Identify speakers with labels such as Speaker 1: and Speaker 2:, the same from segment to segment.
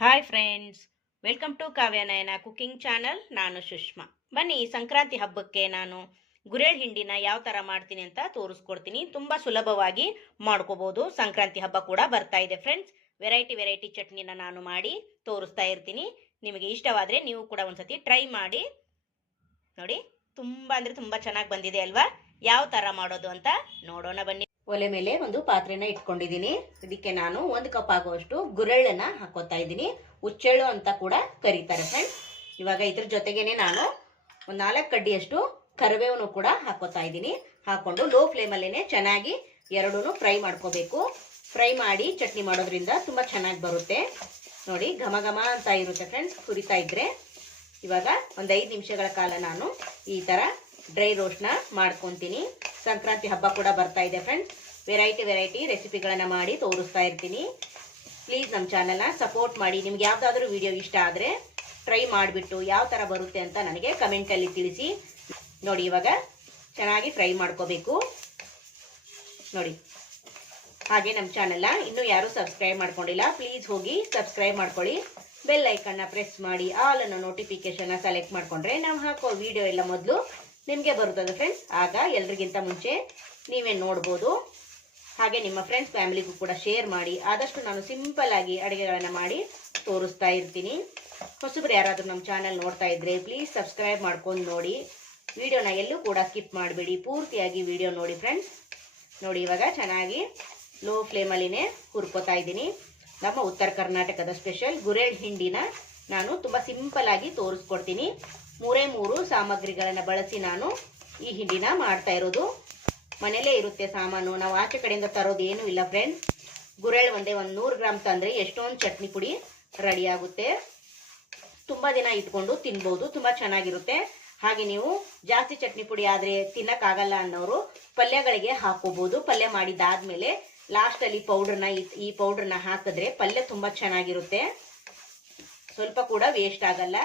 Speaker 1: Hi friends welcome to Kavyanayana cooking channel ನಾನು ಸುಷ್ಮಾ. ಬನ್ನಿ, ಸಂಕ್ರಾಂತಿ ಹಬ್ಬಕ್ಕೆ ನಾನು ಗುರೇಳ್ ಹಿಂಡಿನ ಯಾವ ಥರ ಮಾಡ್ತೀನಿ ಅಂತ ತೋರಿಸ್ಕೊಡ್ತೀನಿ. ತುಂಬ ಸುಲಭವಾಗಿ ಮಾಡ್ಕೋಬೋದು. ಸಂಕ್ರಾಂತಿ ಹಬ್ಬ ಕೂಡ ಬರ್ತಾ ಇದೆ ಫ್ರೆಂಡ್ಸ್ ವೆರೈಟಿ ವೆರೈಟಿ ಚಟ್ನಿನ ನಾನು ಮಾಡಿ ತೋರಿಸ್ತಾ ಇರ್ತೀನಿ. ನಿಮಗೆ ಇಷ್ಟವಾದರೆ ನೀವು ಕೂಡ ಒಂದ್ಸತಿ ಟ್ರೈ ಮಾಡಿ. ನೋಡಿ, ತುಂಬ ಅಂದರೆ ತುಂಬ ಚೆನ್ನಾಗಿ ಬಂದಿದೆ ಅಲ್ವಾ? ಯಾವ ಥರ ಮಾಡೋದು ಅಂತ ನೋಡೋಣ ಬನ್ನಿ. ಒಲೆ ಮೇಲೆ ಒಂದು ಪಾತ್ರೆನ ಇಟ್ಕೊಂಡಿದ್ದೀನಿ. ಇದಕ್ಕೆ ನಾನು ಒಂದು ಕಪ್ ಆಗುವಷ್ಟು ಗುರಳನ್ನ ಹಾಕೋತಾ ಇದ್ದೀನಿ. ಉಚ್ಚೆಳ್ಳು ಅಂತ ಕೂಡ ಕರೀತಾರೆ ಫ್ರೆಂಡ್ಸ್ ಇವಾಗ ಇದ್ರ ಜೊತೆಗೇನೆ ನಾನು ಒಂದು ನಾಲ್ಕು ಕಡ್ಡಿಯಷ್ಟು ಕರಿಬೇವನ್ನು ಕೂಡ ಹಾಕೋತಾ ಇದ್ದೀನಿ. ಹಾಕೊಂಡು ಲೋ ಫ್ಲೇಮಲ್ಲೇನೆ ಚೆನ್ನಾಗಿ ಎರಡೂ ಫ್ರೈ ಮಾಡ್ಕೋಬೇಕು. ಫ್ರೈ ಮಾಡಿ ಚಟ್ನಿ ಮಾಡೋದ್ರಿಂದ ತುಂಬ ಚೆನ್ನಾಗಿ ಬರುತ್ತೆ. ನೋಡಿ, ಘಮ ಘಮ ಅಂತ ಇರುತ್ತೆ ಫ್ರೆಂಡ್ಸ್ ಕುರಿತಾ ಇದ್ರೆ. ಇವಾಗ ಒಂದು ಐದು ನಿಮಿಷಗಳ ಕಾಲ ನಾನು ಈ ಥರ ಡ್ರೈ ರೋಸ್ಟ್ನ ಮಾಡ್ಕೊತೀನಿ. ಸಂಕ್ರಾಂತಿ ಹಬ್ಬ ಕೂಡ ಬರ್ತಾ ಇದೆ ಫ್ರೆಂಡ್ಸ್ ವೆರೈಟಿ ವೆರೈಟಿ ರೆಸಿಪಿಗಳನ್ನು ಮಾಡಿ ತೋರಿಸ್ತಾ ಇರ್ತೀನಿ. ಪ್ಲೀಸ್ ನಮ್ಮ ಚಾನಲ್ನ ಸಪೋರ್ಟ್ ಮಾಡಿ. ನಿಮ್ಗೆ ಯಾವುದಾದ್ರೂ ವಿಡಿಯೋ ಇಷ್ಟ ಆದರೆ ಟ್ರೈ ಮಾಡಿಬಿಟ್ಟು ಯಾವ ಥರ ಬರುತ್ತೆ ಅಂತ ನನಗೆ ಕಮೆಂಟಲ್ಲಿ ತಿಳಿಸಿ. ನೋಡಿ, ಇವಾಗ ಚೆನ್ನಾಗಿ ಫ್ರೈ ಮಾಡ್ಕೋಬೇಕು. ನೋಡಿ, ಹಾಗೆ ನಮ್ಮ ಚಾನಲ್ನ ಇನ್ನೂ ಯಾರೂ ಸಬ್ಸ್ಕ್ರೈಬ್ ಮಾಡ್ಕೊಂಡಿಲ್ಲ ಪ್ಲೀಸ್ ಹೋಗಿ ಸಬ್ಸ್ಕ್ರೈಬ್ ಮಾಡ್ಕೊಳ್ಳಿ. ಬೆಲ್ ಐಕನ್ನ ಪ್ರೆಸ್ ಮಾಡಿ ಆಲ್ ಅನ್ನೋ ನೋಟಿಫಿಕೇಶನ್ನ ಸೆಲೆಕ್ಟ್ ಮಾಡ್ಕೊಂಡ್ರೆ ನಾವು ಹಾಕೋ ವಿಡಿಯೋ ಎಲ್ಲ ಮೊದಲು ನಿಮಗೆ ಬರುತ್ತದೆ ಫ್ರೆಂಡ್ಸ್ ಆಗ ಎಲ್ರಿಗಿಂತ ಮುಂಚೆ ನೀವೇ ನೋಡ್ಬೋದು. ಹಾಗೆ ನಿಮ್ಮ ಫ್ರೆಂಡ್ಸ್ ಫ್ಯಾಮಿಲಿಗೂ ಕೂಡ ಶೇರ್ ಮಾಡಿ, ಆದಷ್ಟು ನಾನು ಸಿಂಪಲ್ ಆಗಿ ಅಡುಗೆಗಳನ್ನು ಮಾಡಿ ತೋರಿಸ್ತಾ ಇರ್ತೀನಿ. ಹೊಸಬ್ರು ಯಾರಾದರೂ ನಮ್ಮ ಚಾನಲ್ ನೋಡ್ತಾ ಇದ್ರೆ ಪ್ಲೀಸ್ ಸಬ್ಸ್ಕ್ರೈಬ್ ಮಾಡ್ಕೊಂಡು ನೋಡಿ. ವಿಡಿಯೋನ ಎಲ್ಲೂ ಕೂಡ ಸ್ಕಿಪ್ ಮಾಡಬೇಡಿ. ಪೂರ್ತಿಯಾಗಿ ವಿಡಿಯೋ ನೋಡಿ ಫ್ರೆಂಡ್ಸ್ ನೋಡಿ ಇವಾಗ ಚೆನ್ನಾಗಿ ಲೋ ಫ್ಲೇಮಲ್ಲಿನೇ ಹುರ್ಕೋತಾ ಇದ್ದೀನಿ. ನಮ್ಮ ಉತ್ತರ ಕರ್ನಾಟಕದ ಸ್ಪೆಷಲ್ ಗುರೇಳ್ ಹಿಂಡಿನ ನಾನು ತುಂಬ ಸಿಂಪಲ್ ಆಗಿ ತೋರಿಸ್ಕೊಡ್ತೀನಿ. ಮೂರೇ ಮೂರು ಸಾಮಗ್ರಿಗಳನ್ನು ಬಳಸಿ ನಾನು ಈ ಹಿಂಡಿನ ಮಾಡ್ತಾ ಇರೋದು. ಮನೇಲೇ ಇರುತ್ತೆ ಸಾಮಾನು. ನಾವು ಆಚೆ ಕಡೆಯಿಂದ ತರೋದು ಏನೂ ಇಲ್ಲ ಫ್ರೆಂಡ್ಸ್ ಗುರೆಳ್ ಒಂದೇ ಒಂದು ನೂರು ಗ್ರಾಮ್ ತಂದರೆ ಎಷ್ಟೊಂದು ಚಟ್ನಿ ಪುಡಿ ರೆಡಿ ಆಗುತ್ತೆ. ತುಂಬ ದಿನ ಇಟ್ಕೊಂಡು ತಿನ್ಬೋದು, ತುಂಬ ಚೆನ್ನಾಗಿರುತ್ತೆ. ಹಾಗೆ ನೀವು ಜಾಸ್ತಿ ಚಟ್ನಿ ಪುಡಿ ಆದರೆ ತಿನ್ನಕ್ಕಾಗಲ್ಲ ಅನ್ನೋರು ಪಲ್ಯಗಳಿಗೆ ಹಾಕೋಬಹುದು ಪಲ್ಯ ಮಾಡಿದಾದ್ಮೇಲೆ ಲಾಸ್ಟಲ್ಲಿ ಪೌಡ್ರನ್ನ ಈ ಪೌಡ್ರನ್ನ ಹಾಕಿದ್ರೆ ಪಲ್ಯ ತುಂಬ ಚೆನ್ನಾಗಿರುತ್ತೆ. ಸ್ವಲ್ಪ ಕೂಡ ವೇಸ್ಟ್ ಆಗಲ್ಲ.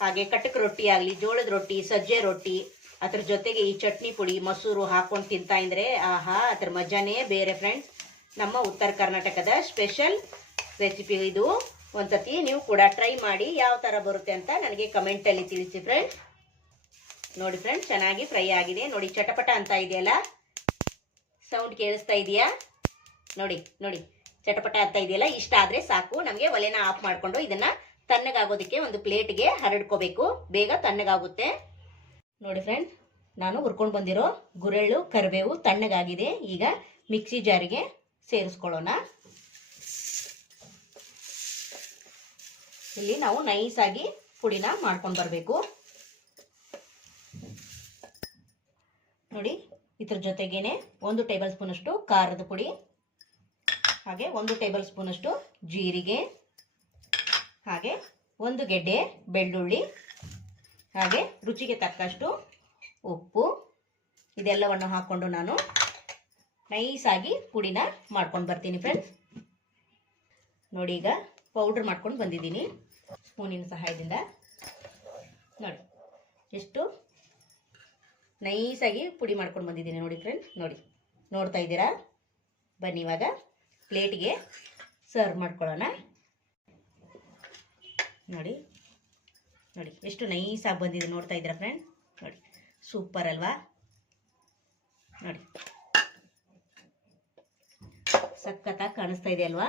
Speaker 1: ಹಾಗೆ ಕಟಕ್ ರೊಟ್ಟಿ ಆಗಲಿ, ಜೋಳದ ರೊಟ್ಟಿ, ಸಜ್ಜೆ ರೊಟ್ಟಿ, ಅದ್ರ ಜೊತೆಗೆ ಈ ಚಟ್ನಿ ಪುಡಿ, ಮೊಸರು ಹಾಕೊಂಡು ತಿಂತಾ ಇದ್ರೆ, ಆಹಾ, ಅದ್ರ ಮಜಾನೇ ಬೇರೆ ಫ್ರೆಂಡ್ಸ್ ನಮ್ಮ ಉತ್ತರ ಕರ್ನಾಟಕದ ಸ್ಪೆಷಲ್ ರೆಸಿಪಿ ಇದು. ಒಂದ್ಸತಿ ನೀವು ಕೂಡ ಟ್ರೈ ಮಾಡಿ ಯಾವ ಥರ ಬರುತ್ತೆ ಅಂತ ನನಗೆ ಕಮೆಂಟಲ್ಲಿ ತಿಳಿಸಿ ಫ್ರೆಂಡ್ಸ್ ನೋಡಿ ಫ್ರೆಂಡ್ಸ್ ಚೆನ್ನಾಗಿ ಫ್ರೈ ಆಗಿದೆ. ನೋಡಿ, ಚಟಪಟ ಅಂತ ಇದೆಯಲ್ಲ? ಸೌಂಡ್ ಕೇಳಿಸ್ತಾ ಇದೆಯಾ? ನೋಡಿ ನೋಡಿ, ಚಟಪಟ ಅಂತ ಇದೆಯಲ್ಲ? ಇಷ್ಟ ಆದರೆ ಸಾಕು. ನಮಗೆ ಒಲೆನ ಆಫ್ ಮಾಡಿಕೊಂಡು ಇದನ್ನ ತಣ್ಣಗಾಗೋದಕ್ಕೆ ಒಂದು ಪ್ಲೇಟ್ಗೆ ಹರಡ್ಕೋಬೇಕು. ಬೇಗ ತಣ್ಣಗಾಗುತ್ತೆ. ನೋಡಿ ಫ್ರೆಂಡ್ಸ್ ನಾನು ಹುರ್ಕೊಂಡು ಬಂದಿರೋ ಗುರೆಳ್ಳು, ಕರಿಬೇವು ತಣ್ಣಗಾಗಿದೆ. ಈಗ ಮಿಕ್ಸಿ ಜಾರಿಗೆ ಸೇರಿಸ್ಕೊಳ್ಳೋಣ. ಇಲ್ಲಿ ನಾವು ನೈಸಾಗಿ ಪುಡಿನ ಮಾಡ್ಕೊಂಡು ಬರಬೇಕು. ನೋಡಿ, ಇದ್ರ ಜೊತೆಗೇನೆ ಒಂದು ಟೇಬಲ್ ಸ್ಪೂನಷ್ಟು ಖಾರದ ಪುಡಿ, ಹಾಗೆ ಒಂದು ಟೇಬಲ್ ಸ್ಪೂನಷ್ಟು ಜೀರಿಗೆ ಹಾಗೆ ಒಂದು ಗೆಡ್ಡೆ, ಬೆಳ್ಳುಳ್ಳಿ, ಹಾಗೆ ರುಚಿಗೆ ತಕ್ಕಷ್ಟು ಉಪ್ಪು, ಇದೆಲ್ಲವನ್ನು ಹಾಕ್ಕೊಂಡು ನಾನು ನೈಸಾಗಿ ಪುಡಿನ ಮಾಡ್ಕೊಂಡು ಬರ್ತೀನಿ ಫ್ರೆಂಡ್ಸ್ ನೋಡಿ ಈಗ ಪೌಡ್ರ್ ಮಾಡ್ಕೊಂಡು ಬಂದಿದ್ದೀನಿ ಸ್ಪೂನಿನ ಸಹಾಯದಿಂದ. ನೋಡಿ, ಎಷ್ಟು ನೈಸಾಗಿ ಪುಡಿ ಮಾಡ್ಕೊಂಡು ಬಂದಿದ್ದೀನಿ ನೋಡಿ ಫ್ರೆಂಡ್ಸ್ ನೋಡಿ, ನೋಡ್ತಾ ಇದ್ದೀರಾ? ಬನ್ನಿ ಇವಾಗ ಪ್ಲೇಟಿಗೆ ಸರ್ವ್ ಮಾಡ್ಕೊಳ್ಳೋಣ. ನೋಡಿ. ನೋಡಿ, ಎಷ್ಟು ನೈಸಾಗಿ ಬಂದಿದೆ ನೋಡ್ತಾ ಇದ್ದೀರಾ ಫ್ರೆಂಡ್ ನೋಡಿ ಸೂಪರ್ ಅಲ್ವಾ? ನೋಡಿ. ಸಖತ್ತಾಗಿ ಕಾಣಿಸ್ತಾ ಇದೆ ಅಲ್ವಾ?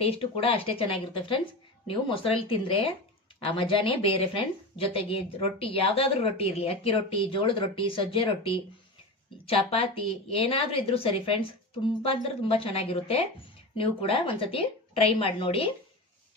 Speaker 1: ಟೇಸ್ಟು ಕೂಡ ಅಷ್ಟೇ ಚೆನ್ನಾಗಿರುತ್ತೆ ಫ್ರೆಂಡ್ಸ್ ನೀವು ಮೊಸರಲ್ಲಿ ತಿಂದರೆ ಆ ಮಜಾನೇ ಬೇರೆ ಫ್ರೆಂಡ್ಸ್ ಜೊತೆಗೆ ರೊಟ್ಟಿ, ಯಾವುದಾದ್ರೂ ರೊಟ್ಟಿ ಇರಲಿ. ಅಕ್ಕಿ ರೊಟ್ಟಿ, ಜೋಳದ ರೊಟ್ಟಿ, ಸಜ್ಜೆ ರೊಟ್ಟಿ, ಚಪಾತಿ, ಏನಾದರೂ ಇದ್ರೂ ಸರಿ ಫ್ರೆಂಡ್ಸ್ ತುಂಬ ಅಂದ್ರೆ ತುಂಬ ಚೆನ್ನಾಗಿರುತ್ತೆ. ನೀವು ಕೂಡ ಒಂದ್ಸತಿ ಟ್ರೈ ಮಾಡಿ ನೋಡಿ.